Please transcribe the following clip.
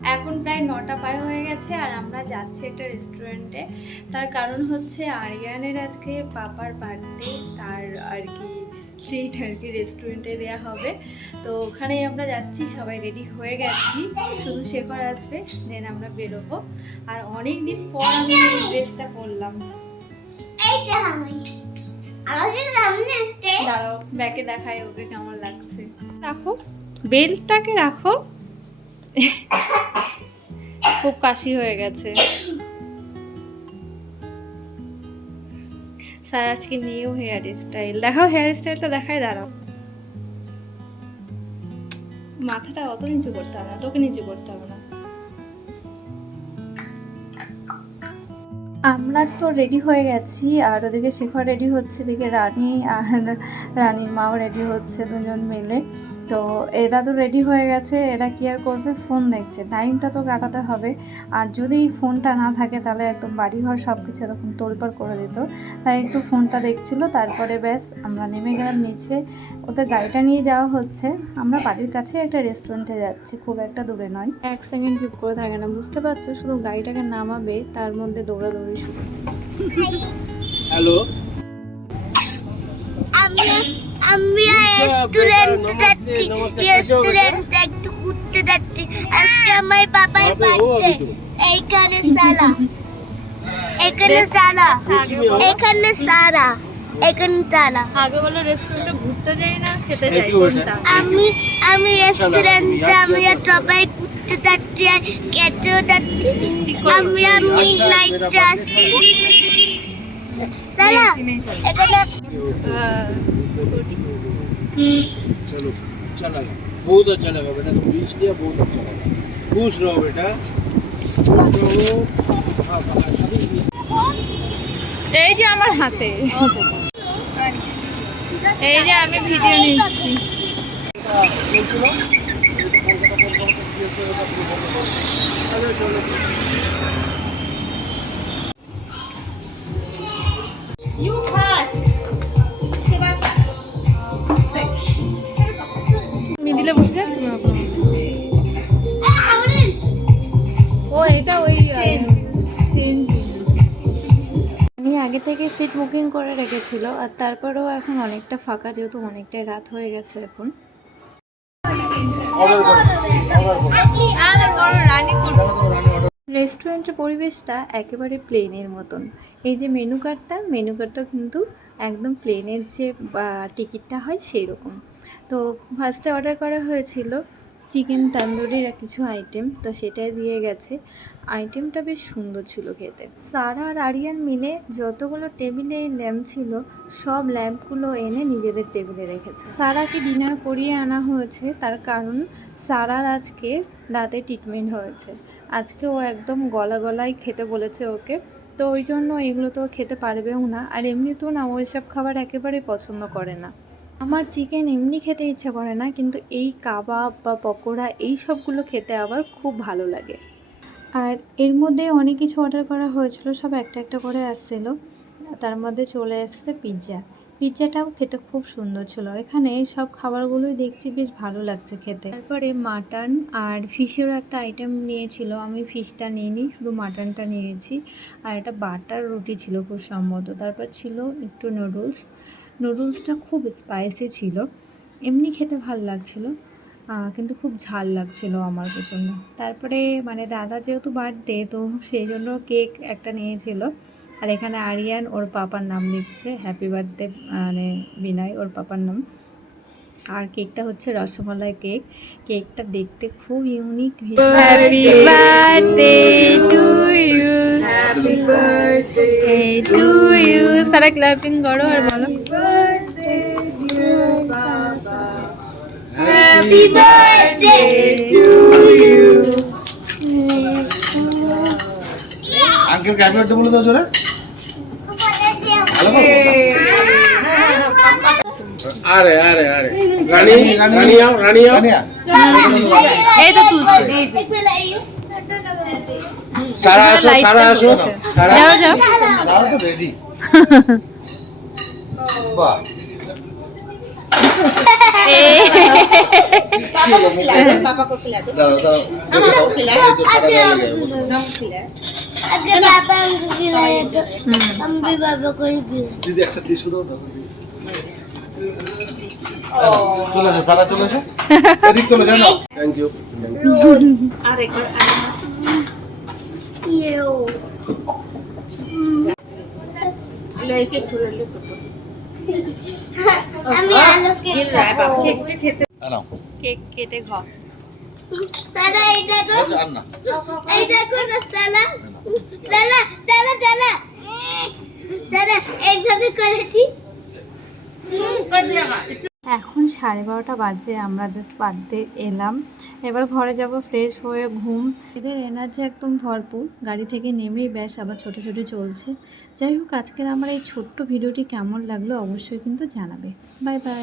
এখন প্রায় 9টা পার হয়ে গেছে আর আমরা যাচ্ছি একটা রেস্টুরেন্টে। তার কারণ হচ্ছে আরিয়ানের আজকে পাপার বার্থডে, তার আর কি ট্রিট আর কি রেস্টুরেন্টে দেওয়া হবে। তো ওখানেই আমরা যাচ্ছি, সবাই রেডি হয়ে গেছি, শুধু শেখর আসবে, দেন আমরা বেরোবো। আর অনেক দিন পর আমি এই ড্রেসটা পরলাম। দাঁড়াও ব্যাকে দেখাই ওকে কেমন লাগছে। রাখো বেল্টটাকে রাখো। খুব কাশি হয়ে গেছে। স্যার আজকে নিউ হেয়ার স্টাইল দেখাও, হেয়ার স্টাইলটা দেখাই। দাঁড়াও, মাথাটা অত নিচু করতে হবে না, তোকে নিচু করতে হবে না। আমরা তো রেডি হয়ে গেছি আর ওদিকে শেখর রেডি হচ্ছে, এদিকে রানী আর রানীর মাও রেডি হচ্ছে, দুজন মিলে। তো এরা তো রেডি হয়ে গেছে, এরা কি আর করবে, ফোন দেখছে, টাইমটা তো কাটাতে হবে। আর যদি ফোনটা না থাকে তাহলে একদম বাড়িঘর সব কিছু এরকম তোলপাড় করে দিত। তাই একটু ফোনটা দেখছিল, তারপরে ব্যাস আমরা নেমে গেলাম নিচে। ওদের গাড়িটা নিয়ে যাওয়া হচ্ছে, আমরা বাড়ির কাছে একটা রেস্টুরেন্টে যাচ্ছি, খুব একটা দূরে নয়। 1 সেকেন্ড চুপ করে থাকে না, বুঝতে পারছো, শুধু গাড়িটাকে নামাবে তার মধ্যে দৌড়াদৌড়ি শুরু। হ্যালো, আমি রেস্টুরেন্টে যাচ্ছি, রেস্টুরেন্টে একটু ঘুরতে যাচ্ছি। আজকে আমার বাবার বার্থডে। এইখানে সারা, এখানে সারা, এখানে সারা, এখানে সারা। আগে বলো রেস্টুরেন্টে ঘুরতে যাই না খেতে যাই কোনটা? আমি রেস্টুরেন্টে আমি আর সবাই ঘুরতে যাচ্ছি আর খেতেও যাচ্ছি। আমি আর মিডনাইটে আসছি। সারা এখানে चलो चला बहुत अच्छा लगा बेटा, तुम बीच लिया, बहुत अच्छा लगा। खुश रहो बेटा, खुश रहो। हाँ, এই যে আমার হাতে, এই যে আমি ভিডিও নিচ্ছি। মিডিলে বসে যাচ্ছি। ও এটা ওই চেঞ্জ, আমি আগে থেকে সিট বুকিং করে রেখেছিল। আর তারপরেও এখন অনেকটা ফাঁকা, যেহেতু অনেকটাই রাত হয়ে গেছে এখন। রেস্টুরেন্টের পরিবেশটা একেবারে প্লেনের মতন। এই যে মেনু কার্ডটা কিন্তু একদম প্লেনের যে টিকিটটা হয় সেই রকম। তো ফার্স্টে অর্ডার করা হয়েছিল চিকেন তন্দুরির কিছু আইটেম, তো সেটাই দিয়ে গেছে। আইটেমটা বেশ সুন্দর ছিল খেতে। সারা আর আরিয়ান মিলে যতগুলো টেবিলে ল্যাম্প ছিল সব ল্যাম্পগুলো এনে নিজেদের টেবিলে রেখেছে। সারাকে ডিনার করিয়ে আনা হয়েছে, তার কারণ সারার আজকে দাঁতে ট্রিটমেন্ট হয়েছে। আজকে ও একদম গলায় খেতে বলেছে ওকে, তো ওই জন্য এগুলো তো খেতে পারবেও না। আর এমনিতেও না, ওই সব খাবার একেবারেই পছন্দ করে না। আমার চিকেন এমনি খেতে ইচ্ছে করে না, কিন্তু এই কাবাব বা পকোড়া এই সবগুলো খেতে আবার খুব ভালো লাগে। আর এর মধ্যে অনেক কিছু অর্ডার করা হয়েছিল, সব একটা একটা করে আসছিল। তার মধ্যে চলে এসেছে পিৎজাটাও খেতে খুব সুন্দর ছিল। এখানে সব খাবারগুলোই দেখছি বেশ ভালো লাগছে খেতে। তারপরে মাটন আর ফিশেরও একটা আইটেম নিয়েছিল, আমি ফিশটা নিইনি, শুধু মাটনটা নিয়েছি। আর একটা বাটার রুটি ছিল খুব সম্ভবত। তারপর ছিল একটু নুডলসটা খুব স্পাইসি ছিল, এমনি খেতে ভালো লাগছিল, কিন্তু খুব ঝাল লাগছিল আমার প্রচণ্ড। তারপরে মানে দাদা যেহেতু বার্থডে, তো সেই জন্য কেক একটা নিয়েছিল। আর এখানে আরিয়ান ওর পাপার নাম লিখছে, হ্যাপি বার্থডে মানে বিনয়, ওর পাপার নাম। আর কেকটা হচ্ছে রসমালাই কেকটা দেখতে খুব unique. Happy birthday to you, happy birthday to you. সারা ক্ল্যাপিং করো আর বলো happy birthday to you. Uncle happy birthday বলে দাও জোরে। আরে আরে আরে রানী রানী आओ রানী आओ। এই তো তুলছি, এই যে সারা আসো সারা আসো সারা যাও সারা তো রেডি। বাহ पापा को खिला दो দাঁড়াও দাঁড়াও हमको खिला এই তো সারা গায়ে লেগে গেছে। हम खिला अगर पापा हमको खिलाए तो हम भी पापा को ही खिलाए। দিদি একটা টিস্যু দাও না চলে এসো সারা চলে এসো এদিক চলে যাও না থ্যাংক ইউ और एक बार ये ओ लेके छुड़े ले सब আমি আলো गिर কেক रहा है पापा केक खेते নাও কেক কেটে খাও। তারা এটা কো আচ্ছা আর না এইটা কো না তারা তারা তারা তারা তারা এইভাবে করেছি। कर दिया এখন 12:30 বাজে, আমরা জাস্ট বাড়িতে এলাম। এবার ঘরে যাব ফ্রেশ হয়ে ঘুম। এদের এনার্জি একদম ভরপুর, গাড়ি থেকে নেমেই ব্যাস আবার ছোটাছুটি চলছে। যাই হোক, আজকের আমার এই ছোট্ট ভিডিওটি কেমন লাগলো অবশ্যই কিন্তু জানাবে। Bye bye.